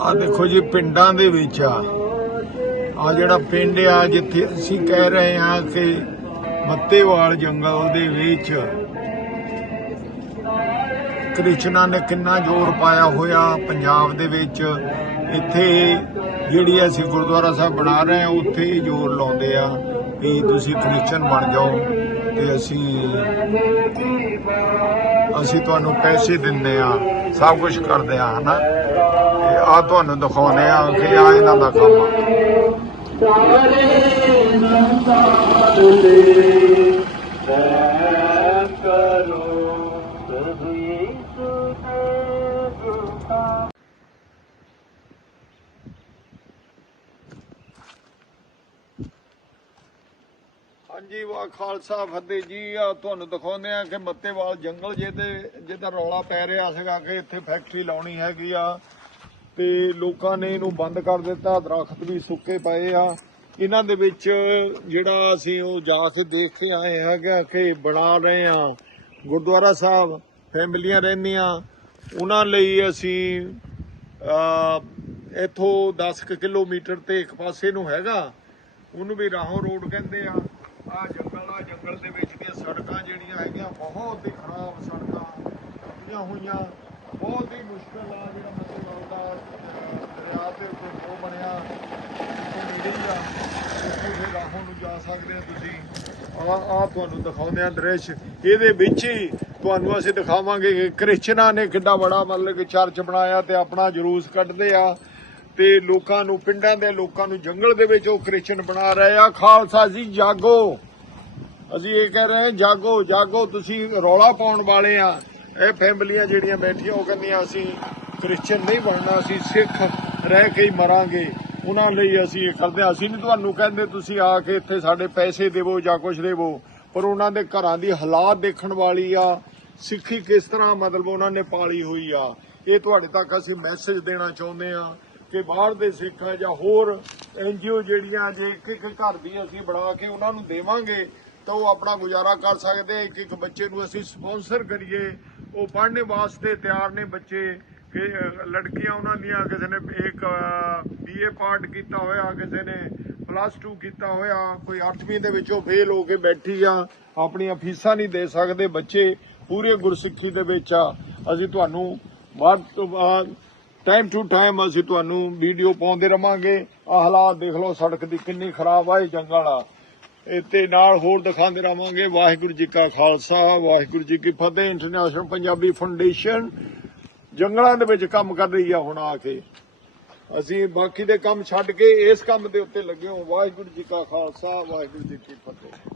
ਆ ਦੇਖੋ ਜੀ ਪਿੰਡਾਂ ਦੇ ਵਿੱਚ ਆ ਜਿਹੜਾ ਪਿੰਡ ਆ ਜਿੱਥੇ ਅਸੀਂ ਕਹਿ ਰਹੇ ਹਾਂ ਕਿ ਮੱਤੇਵਾਲ ਜੰਗਲ ਦੇ ਵਿੱਚ ਕ੍ਰਿਸ਼ਨਾ ਨੇ ਕਿੰਨਾ ਜ਼ੋਰ ਪਾਇਆ ਹੋਇਆ ਪੰਜਾਬ ਦੇ ਵਿੱਚ। ਇੱਥੇ ਜਿਹੜੀ ਅਸੀਂ ਗੁਰਦੁਆਰਾ ਸਾਹਿਬ ਬਣਾ ਰਹੇ ਹਾਂ ਉੱਥੇ ਹੀ ਜ਼ੋਰ ਲਾਉਂਦੇ ਆ ਕਿ ਤੁਸੀਂ ਕ੍ਰਿਸਚਨ ਬਣ ਜਾਓ ਤੇ ਅਸੀਂ ਤੁਹਾਨੂੰ ਪੈਸੇ ਦਿੰਦੇ ਆ, ਸਭ ਕੁਝ ਕਰਦੇ ਆ, ਹਨਾ। ਤੇ ਆ ਤੁਹਾਨੂੰ ਦਿਖਾਉਂਦੇ ਆ ਕਿ ਆ ਇਹਨਾਂ ਦਾ ਕੰਮ ਆ। ਹਾਂਜੀ, ਵਾਹ ਖਾਲਸਾ ਫਤਿਹ ਜੀ। ਆ ਤੁਹਾਨੂੰ ਦਿਖਾਉਂਦੇ ਆ ਕਿ ਮੱਤੇਵਾਲ ਜੰਗਲ ਜਿਹਦਾ ਰੌਲਾ ਪੈ ਰਿਹਾ ਸੀਗਾ ਕਿ ਇੱਥੇ ਫੈਕਟਰੀ ਲਾਉਣੀ ਹੈਗੀ ਆ ਤੇ ਲੋਕਾਂ ਨੇ ਇਹਨੂੰ ਬੰਦ ਕਰ ਦਿੱਤਾ। ਦਰਖਤ ਵੀ ਸੁੱਕੇ ਪਏ ਆ ਇਹਨਾਂ ਦੇ ਵਿੱਚ। ਜਿਹੜਾ ਅਸੀਂ ਉਹ ਜਾ ਕੇ ਦੇਖ ਕੇ ਆਏ ਹੈਗਾ ਕਿ ਬਣਾ ਰਹੇ ਆ ਗੁਰਦੁਆਰਾ ਸਾਹਿਬ, ਫੈਮਲੀਆਂ ਰਹਿੰਦੀਆਂ ਉਹਨਾਂ ਲਈ। ਅਸੀਂ ਇੱਥੋਂ 10 ਕਿਲੋਮੀਟਰ ਤੇ ਇੱਕ ਪਾਸੇ ਨੂੰ ਹੈਗਾ, ਉਹਨੂੰ ਵੀ ਰਾਹੋਂ ਰੋਡ ਕਹਿੰਦੇ ਆ। ਜੰਗਲ ਦੇ ਵਿੱਚ ਦੀਆਂ ਸੜਕਾਂ ਜਿਹੜੀਆਂ ਹੈਗੀਆਂ ਬਹੁਤ ਹੀ ਖਰਾਬ ਸੜਕਾਂ ਟੁੱਟੀਆਂ ਹੋਈਆਂ, ਬਹੁਤ ਹੀ ਮੁਸ਼ਕਿਲ ਆ। ਜਿਹੜਾ ਮੱਤੇਵਾਲ ਦਾ ਦਰਿਆ ਦੇ ਉੱਤੇ ਉਹ ਬਣਿਆ ਨੇੜੇ ਹੀ ਆ, ਉੱਥੋਂ ਫਿਰ ਰਾਹੋਂ ਨੂੰ ਜਾ ਸਕਦੇ ਆ ਤੁਸੀਂ। ਆ ਤੁਹਾਨੂੰ ਦਿਖਾਉਂਦੇ ਆ ਦ੍ਰਿਸ਼। ਇਹਦੇ ਵਿੱਚ ਹੀ ਤੁਹਾਨੂੰ ਅਸੀਂ ਦਿਖਾਵਾਂਗੇ ਕਿ ਕ੍ਰਿਸ਼ਨਾ ਨੇ ਕਿੱਡਾ ਬੜਾ ਮਤਲਬ ਕਿ ਚਰਚ ਬਣਾਇਆ ਤੇ ਆਪਣਾ ਜਲੂਸ ਕੱਢਦੇ ਆ ਤੇ ਲੋਕਾਂ ਨੂੰ, ਪਿੰਡਾਂ ਦੇ ਲੋਕਾਂ ਨੂੰ ਜੰਗਲ ਦੇ ਵਿੱਚ ਉਹ ਕ੍ਰਿਸਚਨ ਬਣਾ ਰਹੇ ਆ। ਖਾਲਸਾ ਜੀ ਜਾਗੋ, ਅਸੀਂ ਇਹ ਕਹਿ ਰਹੇ ਹਾਂ ਜਾਗੋ ਜਾਗੋ, ਤੁਸੀਂ ਰੌਲਾ ਪਾਉਣ ਵਾਲੇ ਆ। ਇਹ ਫੈਮਲੀਆਂ ਜਿਹੜੀਆਂ ਬੈਠੀਆਂ ਉਹ ਕਹਿੰਦੀਆਂ ਅਸੀਂ ਕ੍ਰਿਸਚਨ ਨਹੀਂ ਬਣਨਾ, ਅਸੀਂ ਸਿੱਖ ਰਹਿ ਕੇ ਹੀ ਮਰਾਂਗੇ। ਉਹਨਾਂ ਲਈ ਅਸੀਂ ਇਹ ਕਰਦੇ ਹਾਂ। ਅਸੀਂ ਨਹੀਂ ਤੁਹਾਨੂੰ ਕਹਿੰਦੇ ਤੁਸੀਂ ਆ ਕੇ ਇੱਥੇ ਸਾਡੇ ਪੈਸੇ ਦੇਵੋ ਜਾਂ ਕੁਛ ਦੇਵੋ, ਪਰ ਉਹਨਾਂ ਦੇ ਘਰਾਂ ਦੀ ਹਾਲਾਤ ਦੇਖਣ ਵਾਲੀ ਆ। ਸਿੱਖੀ ਕਿਸ ਤਰ੍ਹਾਂ ਮਤਲਬ ਉਹਨਾਂ ਨੇ ਪਾਲੀ ਹੋਈ ਆ, ਇਹ ਤੁਹਾਡੇ ਤੱਕ ਅਸੀਂ ਮੈਸੇਜ ਦੇਣਾ ਚਾਹੁੰਦੇ ਆ ਕਿ ਬਾਹਰ ਦੇ ਸਿੱਖ ਜਾਂ ਹੋਰ NGO ਜਿਹੜੀਆਂ ਜੇ ਇੱਕ ਘਰ ਦੀ ਅਸੀਂ ਬਣਾ ਕੇ ਉਹਨਾਂ ਨੂੰ ਦੇਵਾਂਗੇ ਤਾਂ ਉਹ ਆਪਣਾ ਗੁਜ਼ਾਰਾ ਕਰ ਸਕਦੇ। ਇੱਕ ਬੱਚੇ ਨੂੰ ਅਸੀਂ ਸਪਾਂਸਰ ਕਰੀਏ, ਉਹ ਪੜ੍ਹਨੇ ਵਾਸਤੇ ਤਿਆਰ ਨੇ ਬੱਚੇ। ਕਿ ਲੜਕੀਆਂ ਉਹਨਾਂ ਦੀਆਂ ਕਿਸੇ ਨੇ ਇੱਕ BA ਪਾਰਟ ਕੀਤਾ ਹੋਇਆ, ਕਿਸੇ ਨੇ +2 ਕੀਤਾ ਹੋਇਆ, ਕੋਈ 8ਵੀਂ ਦੇ ਵਿੱਚੋਂ ਫੇਲ ਹੋ ਕੇ ਬੈਠੀ ਆ, ਆਪਣੀਆਂ ਫੀਸਾਂ ਨਹੀਂ ਦੇ ਸਕਦੇ। ਬੱਚੇ ਪੂਰੇ ਗੁਰਸਿੱਖੀ ਦੇ ਵਿੱਚ ਆ। ਅਸੀਂ ਤੁਹਾਨੂੰ ਬਾਅਦ ਤੋਂ ਬਾਅਦ ਟਾਈਮ ਟੂ ਟਾਈਮ ਅਸੀਂ ਤੁਹਾਨੂੰ ਵੀਡੀਓ ਪਾਉਂਦੇ ਰਵਾਂਗੇ। ਆਹ ਹਾਲਾਤ ਦੇਖ ਲਓ ਸੜਕ ਦੀ ਕਿੰਨੀ ਖਰਾਬ ਆ, ਇਹ ਜੰਗਲ ਆ। ਤੇ ਨਾਲ ਹੋਰ ਦਿਖਾਉਂਦੇ ਰਵਾਂਗੇ। ਵਾਹਿਗੁਰੂ ਜੀ ਕਾ ਖਾਲਸਾ, ਵਾਹਿਗੁਰੂ ਜੀ ਕੀ ਫਤਿਹ। ਇੰਟਰਨੈਸ਼ਨਲ ਪੰਜਾਬੀ ਫਾਊਂਡੇਸ਼ਨ ਜੰਗਲਾਂ ਦੇ ਵਿੱਚ ਕੰਮ ਕਰ ਰਹੀ ਆ ਹੁਣ ਆ ਕੇ। ਅਸੀਂ ਬਾਕੀ ਦੇ ਕੰਮ ਛੱਡ ਕੇ ਇਸ ਕੰਮ ਦੇ ਉੱਤੇ ਲੱਗੇ ਹਾਂ। ਵਾਹਿਗੁਰੂ ਜੀ ਕਾ ਖਾਲਸਾ, ਵਾਹਿਗੁਰੂ ਜੀ ਕੀ ਫਤਿਹ।